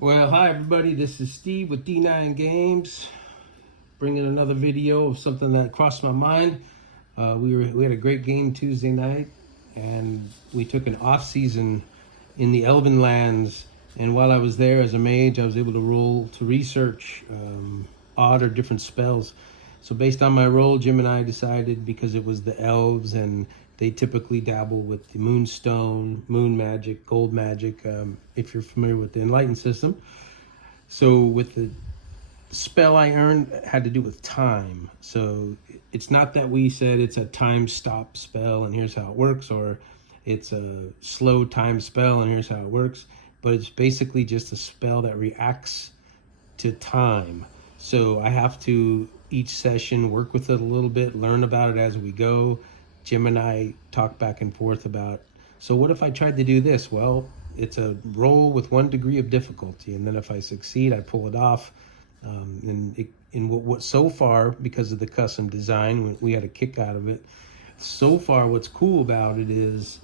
Well, hi everybody, this is Steve with D9 Games, bringing another video of something that crossed my mind. We had a great game Tuesday night, and we took an off season in the Elven Lands. And while I was there as a mage, I was able to roll to research odd or different spells. So based on my roll, Jim and I decided, because it was the elves and they typically dabble with the moonstone, moon magic, gold magic, if you're familiar with the Enlightened system. So with the spell I earned had to do with time. So it's not that we said it's a time stop spell and here's how it works, or it's a slow time spell and here's how it works, but it's basically just a spell that reacts to time. So I have to each session work with it a little bit, learn about it as we go. Jim and I talk back and forth about, so what if I tried to do this? Well, it's a roll with 1 degree of difficulty, and then if I succeed, I pull it off. In what so far, because of the custom design, we had a kick out of it. So far, what's cool about it is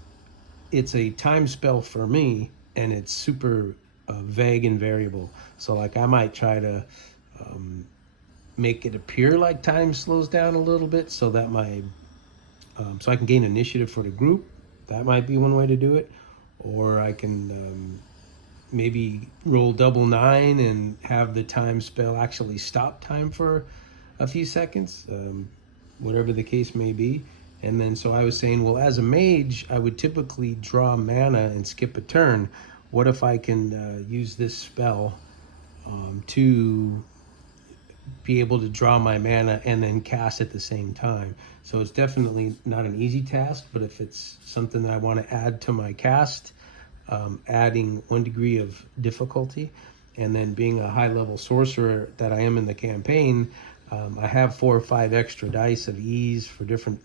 it's a time spell for me, and it's super vague and variable. So like I might try to make it appear like time slows down a little bit, so that so I can gain initiative for the group. That might be one way to do it. Or I can maybe roll double 9 and have the time spell actually stop time for a few seconds, whatever the case may be. And then so I was saying, well, as a mage, I would typically draw mana and skip a turn. What if I can use this spell to be able to draw my mana and then cast at the same time? So it's definitely not an easy task, but if it's something that I want to add to my cast, adding 1 degree of difficulty, and then being a high level sorcerer that I am in the campaign, I have 4 or 5 extra dice of ease for different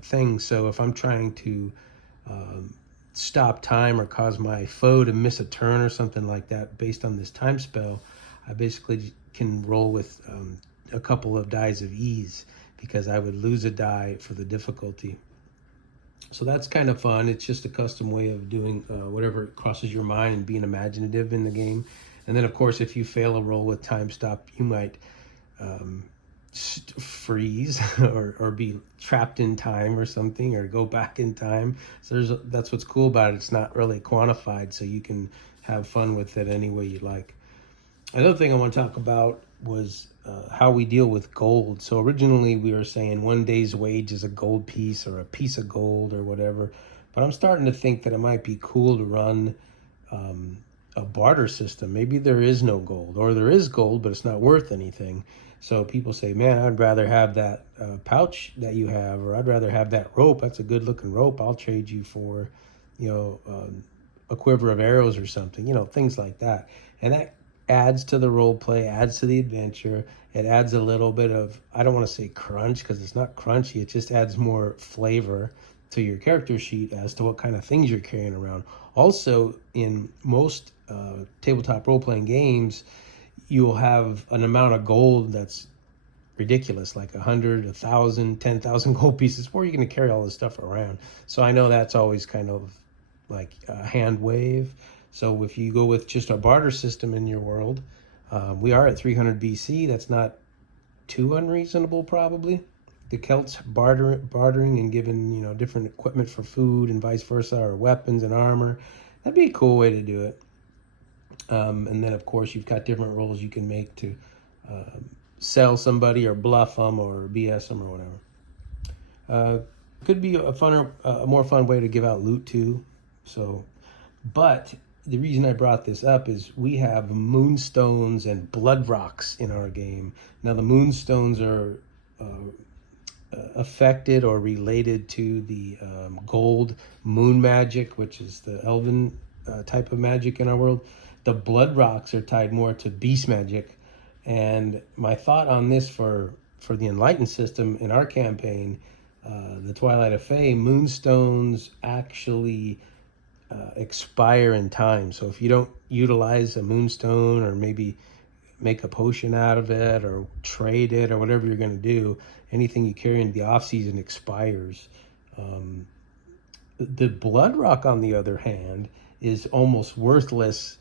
things. So if I'm trying to stop time or cause my foe to miss a turn or something like that based on this time spell, I basically can roll with a couple of dice of ease, because I would lose a die for the difficulty. So that's kind of fun. It's just a custom way of doing whatever crosses your mind and being imaginative in the game. And then, of course, if you fail a roll with time stop, you might freeze or be trapped in time or something, or go back in time. So that's what's cool about it. It's not really quantified, so you can have fun with it any way you like. Another thing I want to talk about was how we deal with gold. So originally we were saying 1 day's wage is a gold piece or a piece of gold or whatever. But I'm starting to think that it might be cool to run a barter system. Maybe there is no gold, or there is gold, but it's not worth anything. So people say, man, I'd rather have that pouch that you have, or I'd rather have that rope. That's a good looking rope. I'll trade you for, a quiver of arrows or something, things like that. And that adds to the role play, adds to the adventure. It adds a little bit of, I don't want to say crunch, because it's not crunchy. It just adds more flavor to your character sheet as to what kind of things you're carrying around. Also, in most tabletop role-playing games, you'll have an amount of gold that's ridiculous, like 100, 1,000, 10,000 gold pieces. Where are you going to carry all this stuff around? So I know that's always kind of like a hand wave. So if you go with just a barter system in your world, we are at 300 BC. That's not too unreasonable, probably. The Celts bartering and giving, different equipment for food and vice versa, or weapons and armor. That'd be a cool way to do it. And then, of course, you've got different roles you can make to sell somebody or bluff them or BS them or whatever. Could be a more fun way to give out loot too. So, but the reason I brought this up is we have moonstones and blood rocks in our game. Now, the moonstones are affected or related to the gold moon magic, which is the elven type of magic in our world. The blood rocks are tied more to beast magic. And my thought on this for the Enlightened system in our campaign, the Twilight of Fae, moonstones actually expire in time. So if you don't utilize a moonstone, or maybe make a potion out of it or trade it or whatever you're going to do, anything you carry into the off season expires. The blood rock, on the other hand, is almost worthless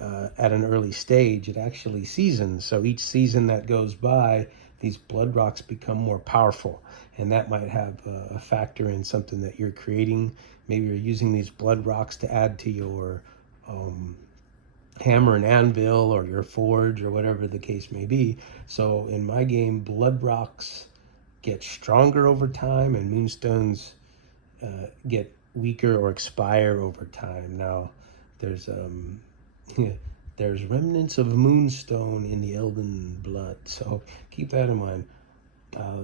at an early stage, it actually seasons. So each season that goes by, these blood rocks become more powerful. And that might have a factor in something that you're creating. Maybe you're using these blood rocks to add to your hammer and anvil or your forge or whatever the case may be. So in my game, blood rocks get stronger over time and moonstones get weaker or expire over time. Now, there's there's remnants of moonstone in the elven blood, so keep that in mind.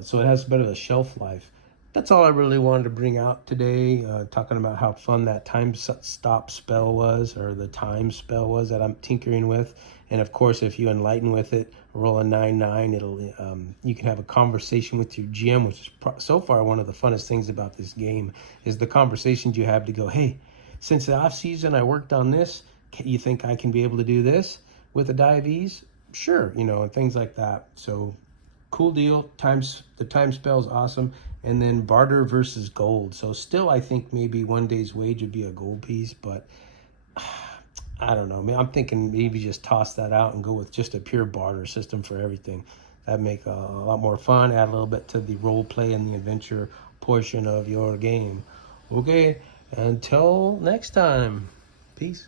So it has a bit of a shelf life. That's all I really wanted to bring out today, talking about how fun that time stop spell was, or the time spell was that I'm tinkering with. And of course, if you enlighten with it, roll a 9/9, it'll you can have a conversation with your GM, which is so far one of the funnest things about this game, is the conversations you have to go, hey, since the off season I worked on this, you think I can be able to do this with a die of ease? Sure, and things like that. So cool deal. The time spell is awesome. And then barter versus gold. So still, I think maybe one day's wage would be a gold piece, but I don't know. I'm thinking maybe just toss that out and go with just a pure barter system for everything. That'd make a lot more fun, add a little bit to the role play and the adventure portion of your game. Okay, until next time. Peace.